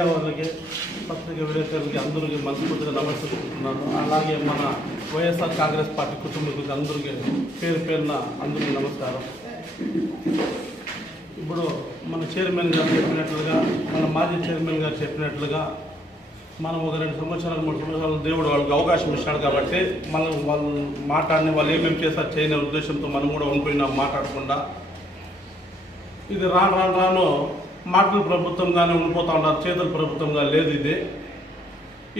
Media వాళ్ళకి పత్రికా విలేకరులకి అందరికీ మనస్ఫూర్తిగా నమస్కరిస్తున్నాను. అలాగే మన వైఎస్ఆర్ కాంగ్రెస్ పార్టీ కుటుంబీకులకి అందరికీ పేరు పేరున అందరికీ నమస్కారం. ఇప్పుడు మన చైర్మన్ గారు చెప్పినట్లుగా, మన మాజీ చైర్మన్ గారు చెప్పినట్లుగా మనం ఒక 2 సంవత్సరాలు 3 సంవత్సరాలు దేవుడు వాళ్ళకి అవకాశం ఇచ్చాడు కాబట్టి మనం వాళ్ళు మాట్లాడిన వాళ్ళు ఏమేమి చేస్తారు చేయని ఉద్దేశంతో మనం కూడా ఉండిపోయినాం మాట్లాడకుండా. ఇది రాను మాటల ప్రభుత్వంగానే ఉండిపోతూ ఉన్నారు, చేతుల ప్రభుత్వంగా లేదు. ఇది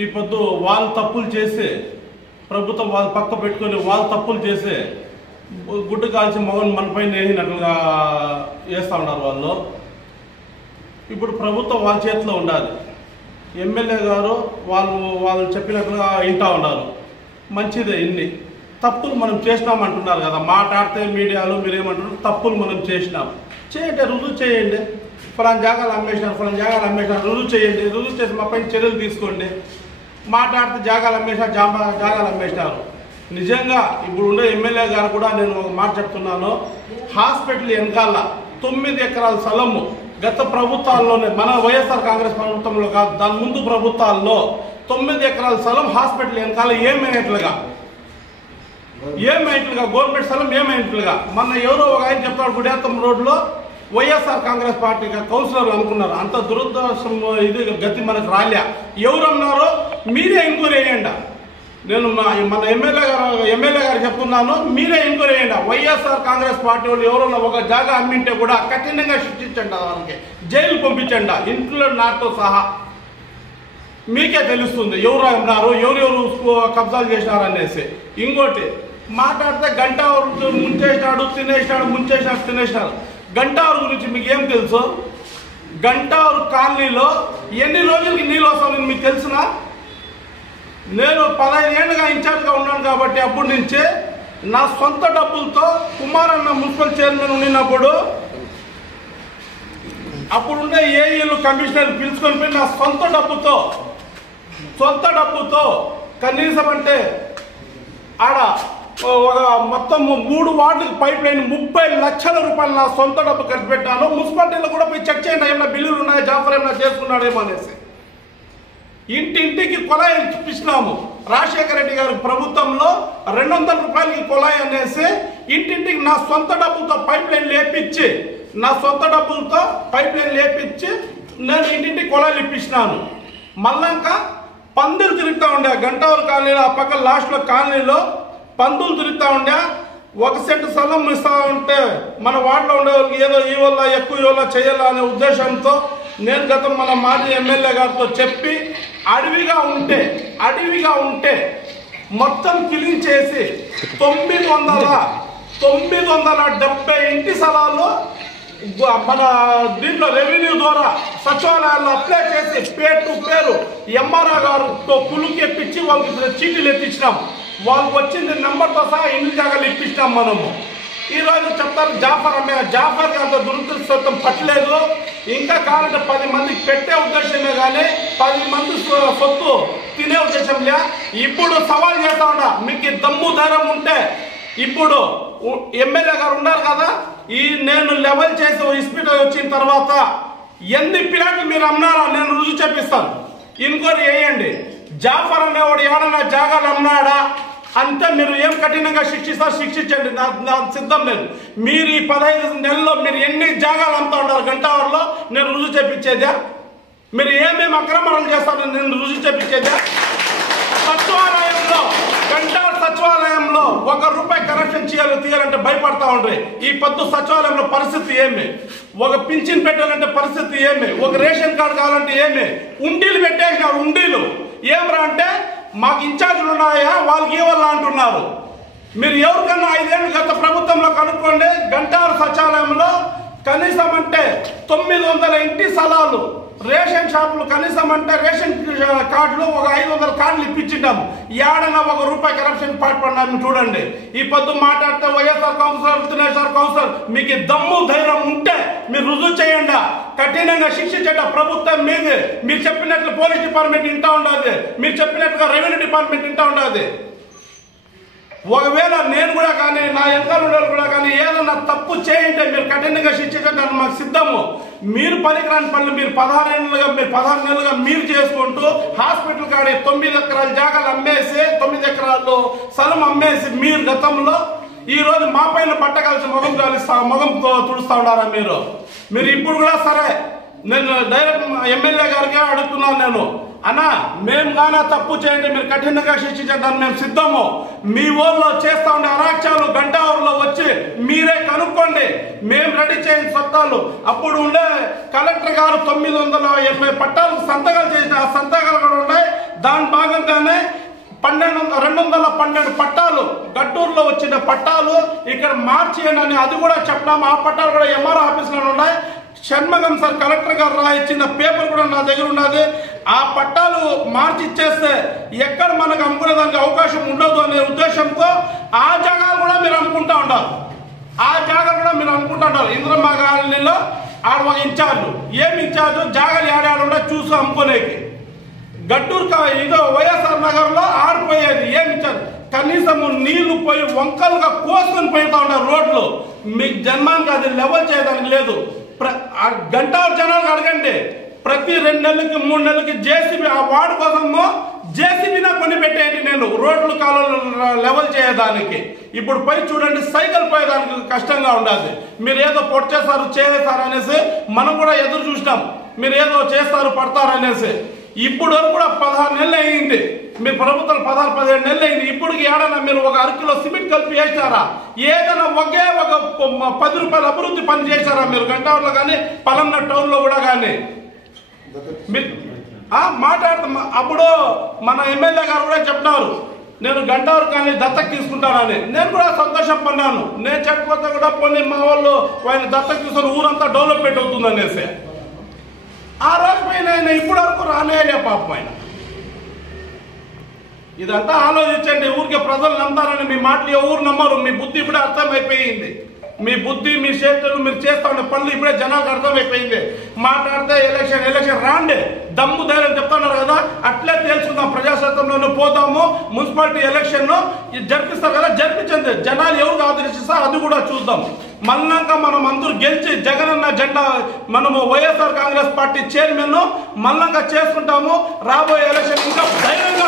ఈ పొద్దు వాళ్ళు తప్పులు చేసి ప్రభుత్వం వాళ్ళు పక్క పెట్టుకొని వాళ్ళు తప్పులు చేసి గుడ్డు కాల్చి మగన్ మనపైన వేసినట్లుగా వేస్తూ ఉన్నారు వాళ్ళు. ఇప్పుడు ప్రభుత్వం వాళ్ళ చేతిలో ఉండాలి. ఎమ్మెల్యే గారు వాళ్ళు చెప్పినట్లుగా వింటూ ఉన్నారు, మంచిదే. ఇన్ని తప్పులు మనం చేసినామంటున్నారు కదా, మాట్లాడితే మీడియాలో మీరేమంటున్నారు, తప్పులు మనం చేసినాం. చేయండి, రుజువు చేయండి. ఫలానా జాగాలు అమ్మేసినారు రుజువు చేయండి. రుజువు చేసి మా పైన చర్యలు తీసుకోండి. మాట్లాడితే జాగాలు అమ్మేసినారు. నిజంగా ఇప్పుడు ఉండే ఎమ్మెల్యే గారు కూడా నేను ఒక మాట చెప్తున్నాను. హాస్పిటల్ వెనకాల 9 ఎకరాల స్థలము గత ప్రభుత్వాల్లోనే, మన వైఎస్ఆర్ కాంగ్రెస్ ప్రభుత్వంలో కాదు, దాని ముందు ప్రభుత్వాల్లో 9 ఎకరాల స్థలం హాస్పిటల్ వెనకాల ఏమైనట్లుగా గవర్నమెంట్ స్థలం ఏమైనట్లుగా మొన్న ఎవరో ఒక ఆయన చెప్తాడు, గుడియాతం రోడ్లో వైఎస్ఆర్ కాంగ్రెస్ పార్టీ కౌన్సిలర్లు అనుకున్నారు. అంత దురదృష్టం ఇది గతి మనకు రాలే. ఎవరు అన్నారో మీరే ఎంక్వైరీ చేయండి. నేను మన ఎమ్మెల్యే గారు చెప్తున్నాను, మీరే ఎంక్వైరీ చేయండి. వైఎస్ఆర్ కాంగ్రెస్ పార్టీ వాళ్ళు ఎవరన్నా ఒక జాగా అమ్మింటే కూడా కఠినంగా శిక్షించండి, వాళ్ళకి జైలు పంపించండి, ఇంట్లో నాతో సహా. మీకే తెలుస్తుంది ఎవరు అన్నారు, ఎవరెవరు కబ్జాలు చేసినారు అనేసి. ఇంకోటి మాట్లాడితే గంటావరు ముంచేసినాడు, తినేసినాడు. గంటావరు గురించి మీకు ఏం తెలుసు? గంటావరు కాలనీలో ఎన్ని రోజులకి నీళ్ళు వస్తాయని మీకు తెలుసునా? నేను 15 ఏళ్ళుగా ఇన్ఛార్జ్గా ఉన్నాను కాబట్టి అప్పటి నుంచే నా సొంత డబ్బులతో కుమారన్న మున్సిపల్ చైర్మన్ ఉన్నప్పుడు అప్పుడుండే ఏఈలు కమిషనర్ పిలుచుకొని పోయి నా సొంత డబ్బుతో కనీసం అంటే ఆడ ఒక మొత్తం 3 వార్డులకు పైప్ లైన్ 30 లక్షల రూపాయలు నా సొంత డబ్బు ఖర్చు పెట్టాను. మున్సిపాలిటీలో కూడా పోయి చెక్ చేయండి, ఏమైనా బిల్లులు ఉన్నాయో, జాఫర్ ఏమైనా చేసుకున్నాడేమో అనేసి. ఇంటింటికి కొలాయి ఇప్పించినాము. రాజశేఖర రెడ్డి గారి ప్రభుత్వంలో 200 రూపాయలకి కొలాయి అనేసి ఇంటింటికి నా సొంత డబ్బులతో పైప్ లైన్ లేపించి నేను ఇంటింటికి కొలాయిలు ఇప్పించినాను. మళ్ళాక పందులు తిరుగుతూ ఉండే గంటావరం కాలనీలో, ఆ పక్క లాస్ట్లో కాలనీలో పందులు తిరుగుతూ ఉండే. 1 సెంటు స్థలం ఇస్తా ఉంటే మన వార్డులో ఉండే వాళ్ళకి ఏదో ఈ వల్ల ఎక్కువ చేయాలా అనే ఉద్దేశంతో నేను గతం మన మాజీ ఎమ్మెల్యే గారితో చెప్పి అడవిగా ఉంటే మొత్తం క్లీన్ చేసి 970 ఇంటి స్థలాలు మన దీంట్లో రెవెన్యూ ద్వారా సచివాలయాల్లో అప్లై చేసి పేరు ఎంఆర్ఓ గారితో కులుకి ఎప్పించి వాళ్ళకి చీటీలు ఎప్పించినాం. వాళ్ళకి వచ్చింది నెంబర్తో సహా ఇంటి జాగాలు ఇప్పించినాం మనము. ఈరోజు చెప్తారు జాఫర్ అంత దురదృష్టం పట్టలేదు, ఇంకా కావాలంటే 10 మందికి పెట్టే ఉద్దేశమే కానీ 10 మంది సొత్తు తినే ఉద్దేశం లే. ఇప్పుడు సవాల్ చేస్తా ఉన్నా, మీకు దమ్ము ధైర్యం ఉంటే ఇప్పుడు ఎమ్మెల్యే గారు ఉన్నారు కదా, నేను లెవెల్ చేసి హాస్పిటల్ వచ్చిన తర్వాత ఎన్ని ప్లాట్లు మీరు అమ్మినారో నేను రుజువు చెప్పిస్తాను. ఇంక్వైరీ వేయండి. జాఫర్ అనేవాడు ఏడన్నా జాగాలు అమ్మినాడా అంతే, మీరు ఏం కఠినంగా శిక్షించండి, నా సిద్ధం లేదు. మీరు ఈ 15 నెలల్లో మీరు ఎన్ని జాగాలు అమ్ముతా ఉన్నారు గంటావరంలో, నేను రుజువు చేపించేదా? మీరు ఏమేమి అక్రమాలు చేస్తారో నేను రుజువు చేపించేదా? సచివాలయంలో 1 రూపాయి కరెక్షన్ తీయాలంటే భయపడతా ఉండ్రి. ఈ పొద్దు సచివాలయంలో పరిస్థితి ఏమి? ఒక పింఛన్ పెట్టాలంటే పరిస్థితి ఏమి? ఒక రేషన్ కార్డు కావాలంటే ఏమి? ఉండీలు పెట్టేసినారు. ఉండీలు ఏమరా అంటే మాకు ఇన్ఛార్జీలు ఉన్నాయా, వాళ్ళకి ఇవ్వాలా అంటున్నారు. మీరు ఎవరికన్నా 5 ఏళ్ళు గత ప్రభుత్వంలో కనుక్కోండి. గంటావరం సచివాలయంలో కనీసం అంటే 900 ఇంటి స్థలాలు, రేషన్ షాపులు కనీసం అంటే రేషన్ కార్డులు ఒక 500 కార్డులు ఇప్పించింటాము. ఏడన్నా 1 రూపాయి కరప్షన్ పాటుపడినాము చూడండి. ఈ పొద్దు మాట్లాడితే వైఎస్ఆర్ కౌన్సిలర్ మీకు దమ్ము ధైర్యం ఉంటే మీరు రుజువు చేయండి, కఠినంగా శిక్షించండి. ప్రభుత్వం మీదే. మీరు చెప్పినట్లు పోలీస్ డిపార్ట్మెంట్ ఇంటా ఉండదు, మీరు చెప్పినట్లుగా రెవెన్యూ డిపార్ట్మెంట్ ఇంటా ఉండదు. ఒకవేళ నేను కూడా కానీ నా వెనకాల ఉండే కూడా కానీ ఏదన్నా తప్పు చేయంటే మీరు కఠినంగా శిక్షించడానికి మాకు సిద్ధము. మీరు పనికిరాని పనులు మీరు 16 నెలలుగా మీరు చేసుకుంటూ హాస్పిటల్ కాడే 9 ఎకరాల జాగాలు అమ్మేసి 9 ఎకరాలు స్థలం అమ్మేసి మీరు గతంలో ఈ రోజు మా పైన పట్టగలిసి మొగం తుడుస్తా ఉన్నారా మీరు ఇప్పుడు కూడా సరే నేను డైరెక్ట్ ఎమ్మెల్యే గారికి అడుగుతున్నాను నేను, అన్నా మేము గానా తప్పు చేయండి మీరు కఠినంగా శిక్షించడానికి మేము సిద్ధము. మీ ఊర్లో చేస్తా ఉండే అరాచకాలు గంట ఊర్లో వచ్చి మీరే కనుక్కోండి, మేము రెడీ చేయండి చట్టాలు. అప్పుడు ఉండే కలెక్టర్ గారు 980 పట్టాలకు సంతకాలు చేసిన ఆ సంతకాలు కూడా ఉన్నాయి. దాని భాగంగానే 212 పట్టాలు గట్టూరులో వచ్చిన పట్టాలు ఇక్కడ మార్చేయండి అని అది కూడా చెప్పినాము. ఆ పట్టాలు కూడా ఎంఆర్ఓ ఆఫీసులో ఉన్నాయి. షణ్ముగం సార్ కలెక్టర్ గారు ఇచ్చిన పేపర్ కూడా నా దగ్గర ఉన్నది. ఆ పట్టాలు మార్చి ఇచ్చేస్తే ఎక్కడ మనకు అమ్ముకునేదానికి అవకాశం ఉండదు అనే ఉద్దేశంతో ఆ జాగాలు కూడా మీరు అమ్ముకుంటా ఉంటారు. ఇంద్రమ్మ కాలనీలో ఆడ ఒక ఇన్ఛార్జ్ ఏమి ఇన్ఛార్జ్ జాగాలు ఆడాడుండే చూసి అమ్ముకునేకి. గట్టూరు ఇదో వైఎస్ఆర్ నగర్ లో ఆడిపోయేది ఏమి ఇచ్చారు, కనీసం నీళ్లు పోయి వంకలుగా కోసుకొని పోయితా ఉన్నారు రోడ్లు. మీకు జన్మానికి అది లెవెల్ చేయడానికి లేదు. గంట జనాలు అడగండి, ప్రతి 2 నెలలకి 3 నెలలకి జేసీబీ ఆ వార్డు కోసము జేసీబీనా కొని పెట్టేయండి నేను రోడ్లు కాలువలు లెవెల్ చేయడానికి. ఇప్పుడు పోయి చూడండి సైకిల్ పోయేదానికి కష్టంగా ఉండాలి. మీరు ఏదో పొట్టు చేస్తారు అనేసి మనం కూడా ఎదురు చూసినాం, మీరు ఏదో చేస్తారు పడతారు అనేసి. ఇప్పుడు వరకు కూడా 16 నెలలు అయింది, మీ ప్రభుత్వం 16-17 నెలలు అయింది. ఇప్పటికి ఏడన్నా మీరు ఒక అరకిలో సిమెంట్ కలిపి వేసారా? ఏదైనా ఒకే ఒక 10 రూపాయల అభివృద్ధి పని చేశారా మీరు గంటూరులో కానీ పలమన టౌన్ లో కూడా కానీ? మాట్లాడుతున్నా. అప్పుడు మన ఎమ్మెల్యే గారు కూడా చెప్పినారు నేను గంటూరు కానీ దత్తకు తీసుకుంటానని. నేను కూడా సంతోషం పడినాను. నేను చెప్పకపోతే కూడా పోనీ మా వాళ్ళు ఆయన దత్తకు తీసుకుని ఊరంతా డెవలప్మెంట్ అవుతుంది అనేసి. ఆ రోజు పైన ఆయన ఇప్పుడు వరకు రానేలే పాపం ఆయన. ఇదంతా ఆలోచించండి. ఊరికే ప్రజలు నమ్ముతారని మీ మాటలు ఎవరు నమ్మరు. మీ బుద్ధి ఇప్పుడే అర్థమైపోయింది. మీ బుద్ధి మీ చేతులు మీరు చేస్తా ఉండే పనులు ఇప్పుడే జనాలకు అర్థమైపోయింది. మాట్లాడితే ఎలక్షన్ రాండి దమ్ము ధైర్యం చెప్తున్నారు కదా, అట్లే తెలుసుకుందాం. ప్రజాస్వామ్యంలో పోదాము. మున్సిపాలిటీ ఎలక్షన్ జరిపిస్తారు కదా, జరిపించండి. జనాలు ఎవరు ఆదరిస్తారు అది కూడా చూద్దాం. మళ్ళాక మనం అందరూ గెలిచి జగనన్న జెండా మనము వైఎస్ఆర్ కాంగ్రెస్ పార్టీ చైర్మన్ మళ్ళాక చేసుకుంటాము. రాబోయే ఎలక్షన్ ఇంకా ధైర్యంగా